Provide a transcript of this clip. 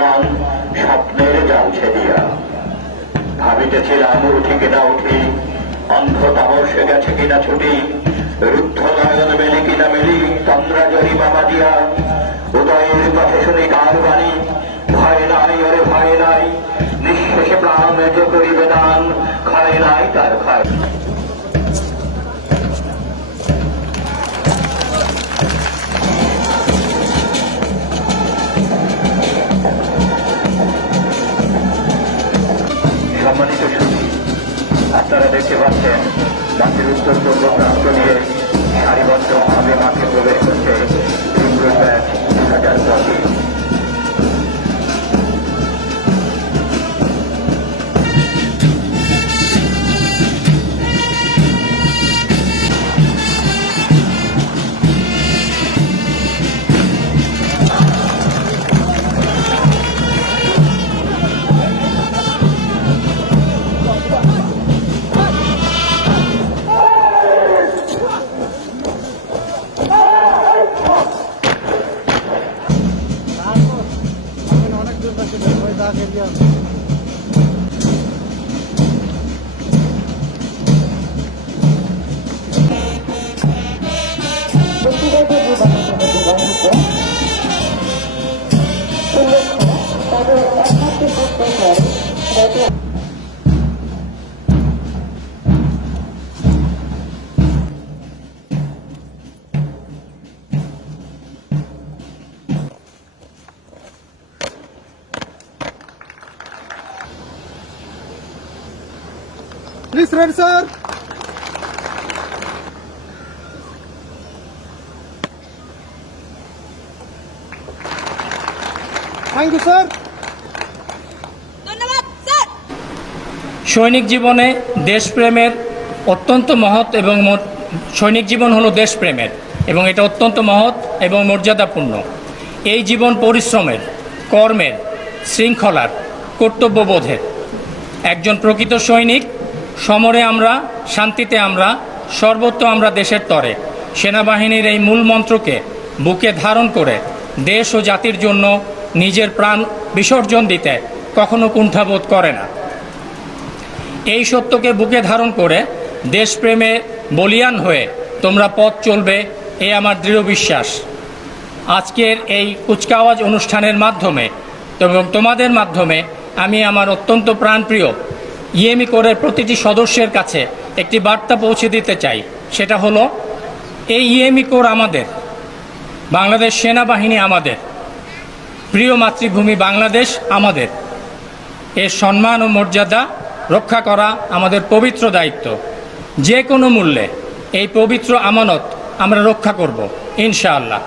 ভগবান স্বপ্নের জাল ছেদিয়া। ভাবিতেছিলাম উঠি কিনা উঠি, অন্ধ তামসে গেছে কিনা ছুটি, রুদ্ধ নয়ন মেলি কিনা মেলি, তন্দ্রা জরি বাবা দিয়া। উদয়ের পথে শুনি কার বাণী, ভয় নাই ওরে ভয় নাই, নিঃশেষে প্রাণ মেজ করিবে দান, ক্ষয় নাই তার ক্ষয়। সম্মানিত সুধী, আপনারা দেখতে পাচ্ছেন মাঠের উত্তর পূর্ব প্রান্ত দিয়ে সারিবদ্ধভাবে মাঠে প্রবেশ করছে Imrul batch 2025। Please ready, sir. Thank you, sir. ধন্যবাদ স্যার। সৈনিক জীবনে দেশপ্রেমের অত্যন্ত মহৎ এবং সৈনিক জীবন হলো দেশপ্রেমের এবং এটা অত্যন্ত মহৎ এবং মর্যাদাপূর্ণ। এই জীবন পরিশ্রমের, কর্মের, শৃঙ্খলার, কর্তব্যবোধের। একজন প্রকৃত সৈনিক সমরে আমরা, শান্তিতে আমরা, সর্বত্র আমরা দেশের তরে। সেনাবাহিনীর এই মূল মন্ত্রকে বুকে ধারণ করে দেশ ও জাতির জন্য নিজের প্রাণ বিসর্জন দিতে কখনো কুণ্ঠাবোধ করে না। এই সত্যকে বুকে ধারণ করে দেশপ্রেমে বলীয়ান হয়ে তোমরা পথ চলবে, এ আমার দৃঢ় বিশ্বাস। আজকের এই কুচকাওয়াজ অনুষ্ঠানের মাধ্যমে এবং তোমাদের মাধ্যমে আমি আমার অত্যন্ত প্রাণপ্রিয় ইএমই কোরের প্রতিটি সদস্যের কাছে একটি বার্তা পৌঁছে দিতে চাই। সেটা হলো, এই ইএমই কোর আমাদের, বাংলাদেশ সেনাবাহিনী আমাদের, প্রিয় মাতৃভূমি বাংলাদেশ আমাদের। এর সম্মান ও মর্যাদা রক্ষা করা আমাদের পবিত্র দায়িত্ব। যে কোনো মূল্যে এই পবিত্র আমানত আমরা রক্ষা করব ইনশাআল্লাহ।